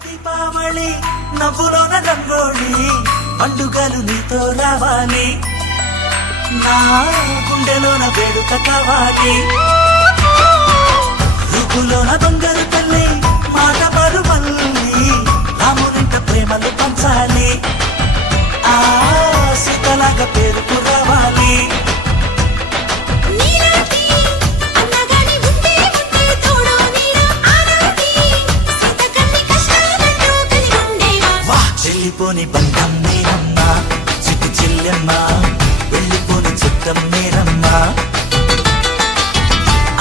దీపావళి నవ్వులోన రంగోళి పండుగలు నీతో రావాలి నా గుండెలోన వేడుక కావాలి రుపులోన బంగారు తల్లి మాట పరుమల్లి రామునింట ప్రేమలు పంచాలి ఆ సీతలాగా పేరుకు రావాలి వెళ్ళిపోని బంధం నేనమ్మా చిట్టి చెల్లెమ్మా వెళ్ళిపోని చిత్తం నేనమ్మా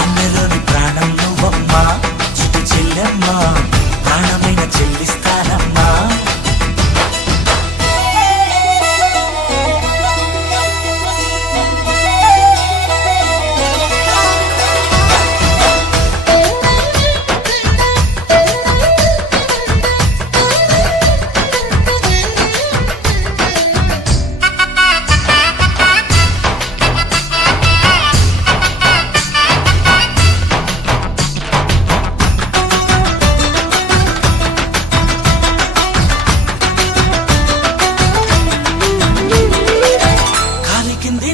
అన్నలోని ప్రాణం నువ్వమ్మా చిట్టి చెల్లెమ్మా ప్రాణమైన చెల్లిస్తానమ్మా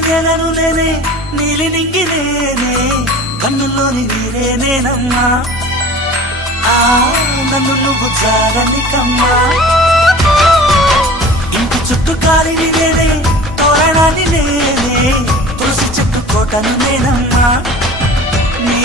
నేలను నేనే నీలి నింగి నేనే కన్నుల్లోని నీరే నేనమ్మా ఆ నన్ను నువ్వు చాలనికమ్మా ఇంటి చుట్టూ కాలిని నేనే తోరణాన్ని నేనే తులసి చెట్టు కోటను నేనమ్మా నీ